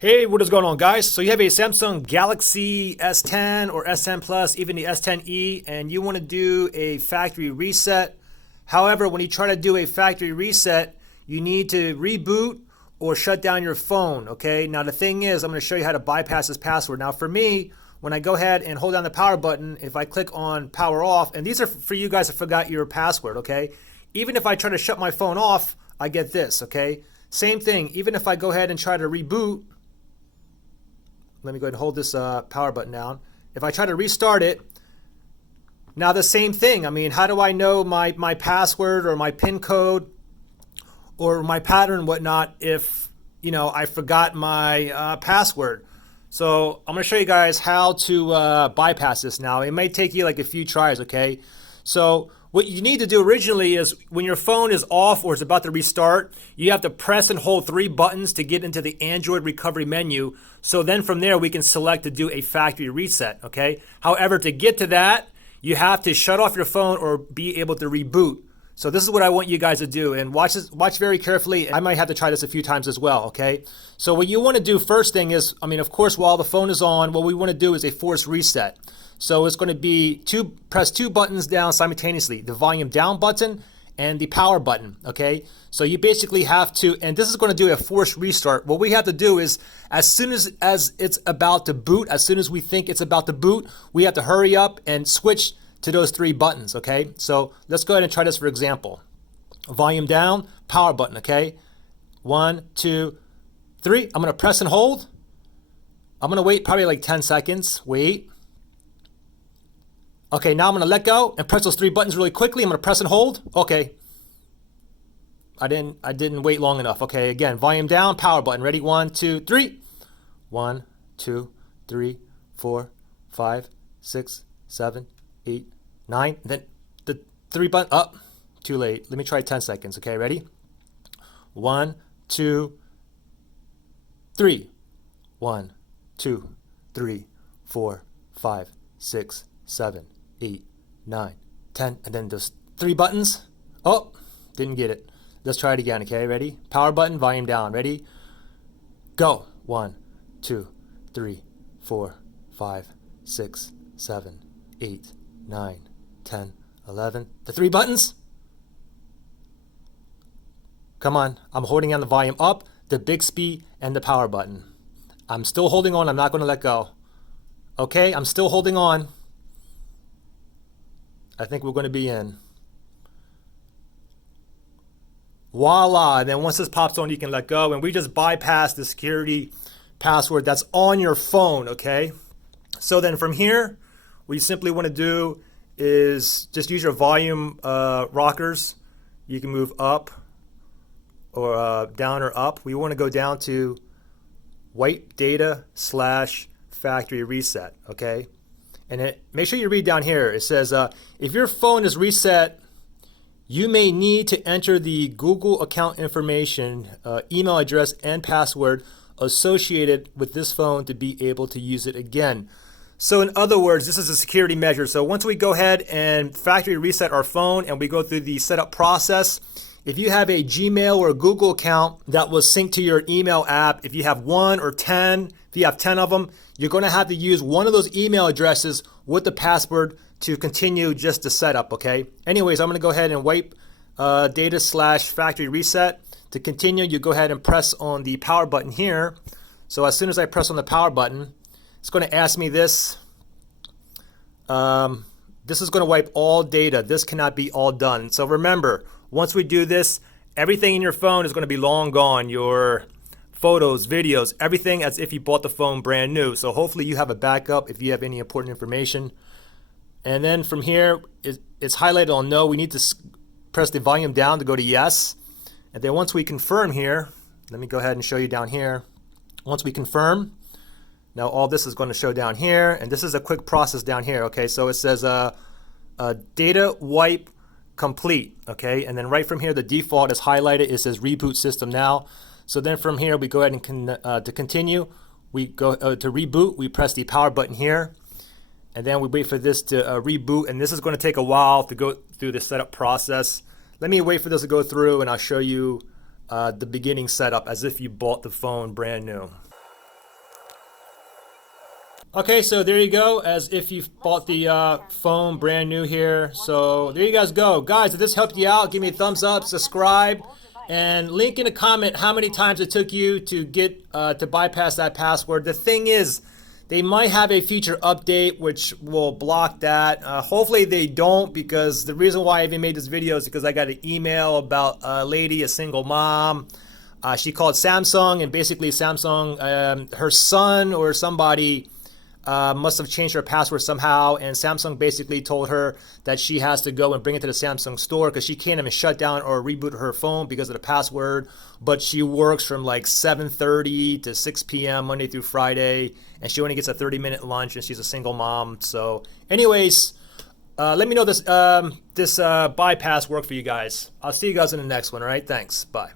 Hey, what is going on, guys? So you have a Samsung Galaxy S10 or S10 Plus, even the S10E, and you want to do a factory reset. However, when you try to do a factory reset, you need to reboot or shut down your phone, okay? Now, the thing is, I'm going to show you how to bypass this password. Now, for me, when I go ahead and hold down the power button, if I click on power off, and these are for you guys that forgot your password, okay? Even if I try to shut my phone off, I get this, okay? Same thing, even if I go ahead and try to reboot, let me go ahead and hold this power button down. If I try to restart it, now the same thing. I mean, how do I know my password or my PIN code or my pattern and whatnot if, I forgot my password? So I'm going to show you guys how to bypass this now. It may take you like a few tries, okay? So what you need to do originally is when your phone is off or is about to restart, you have to press and hold 3 buttons to get into the Android recovery menu. So then from there, we can select to do a factory reset, okay? However, to get to that, you have to shut off your phone or be able to reboot. So this is what I want you guys to do, and watch very carefully. I might have to try this a few times as well, okay? So what you want to do first thing is, of course, while the phone is on, what we want to do is a forced reset. So it's going to be press 2 buttons down simultaneously, the volume down button and the power button, okay? So you basically have to, and this is going to do a forced restart. What we have to do is as soon as it's about to boot, as soon as we think it's about to boot, we have to hurry up and switch to those 3 buttons, okay? So let's go ahead and try this for example. Volume down, power button, okay? 1, 2, 3. I'm going to press and hold. I'm going to wait probably like 10 seconds. Wait. Okay, now I'm going to let go and press those 3 buttons really quickly. I'm going to press and hold. Okay. I didn't wait long enough. Okay, again, volume down, power button. Ready? 1, 2, 3. 1, 2, 3, 4, 5, 6, 7, 8, 9. Then the 3 button up. Too late. Let me try 10 seconds. Okay, ready? 1, 2, 3. 1, 2, 3, 4, 5, 6, 7, 8, 9, 10, and then those 3 buttons. Oh, didn't get it. Let's try it again, okay? Ready? Power button, volume down. Ready? Go. 1, 2, 3, 4, 5, 6, 7, 8, 9, 10, 11. The 3 buttons. Come on. I'm holding on the volume up, the bixby, and the power button. I'm still holding on. I'm not going to let go. Okay, I'm still holding on. I think we're going to be in. Voila. And then once this pops on, you can let go. And we just bypassed the security password that's on your phone, okay? So then from here, what you simply want to do is just use your volume rockers. You can move up or down or up. We want to go down to wipe data / factory reset, okay? And make sure you read down here. It says, if your phone is reset, you may need to enter the Google account information, email address, and password associated with this phone to be able to use it again. So in other words, this is a security measure. So once we go ahead and factory reset our phone and we go through the setup process, if you have a Gmail or a Google account that was synced to your email app, if you have 1 or 10, if you have 10 of them, you're going to have to use one of those email addresses with the password to continue just the setup, okay? Anyways, I'm going to go ahead and wipe data / factory reset. To continue, you go ahead and press on the power button here. So as soon as I press on the power button, it's going to ask me this. This is going to wipe all data. This cannot be all done. So remember, once we do this, everything in your phone is going to be long gone. Your photos, videos, everything as if you bought the phone brand new. So hopefully you have a backup if you have any important information. And then from here, it's highlighted on no. We need to press the volume down to go to yes. And then once we confirm here, let me go ahead and show you down here. Once we confirm, now all this is going to show down here. And this is a quick process down here. Okay, so it says data wipe complete. Okay, and then right from here, the default is highlighted. It says reboot system now. So then from here, we go ahead and to continue, we go to reboot. We press the power button here. And then we wait for this to reboot. And this is going to take a while to go through the setup process. Let me wait for this to go through and I'll show you the beginning setup as if you bought the phone brand new. Okay, so there you go, as if you bought the phone brand new here. So there you guys go. Guys, if this helped you out, give me a thumbs up, subscribe, and link in a comment how many times it took you to get to bypass that password. The thing is, they might have a feature update which will block that. Hopefully they don't, because the reason why I even made this video is because I got an email about a lady, a single mom. She called Samsung, and basically Samsung, her son or somebody must have changed her password somehow, and Samsung basically told her that she has to go and bring it to the Samsung store because she can't even shut down or reboot her phone because of the password. But she works from like 7:30 to 6 p.m. Monday through Friday, and she only gets a 30-minute lunch, and she's a single mom. So anyways, let me know this bypass worked for you guys. I'll see you guys in the next one. All right, thanks. Bye.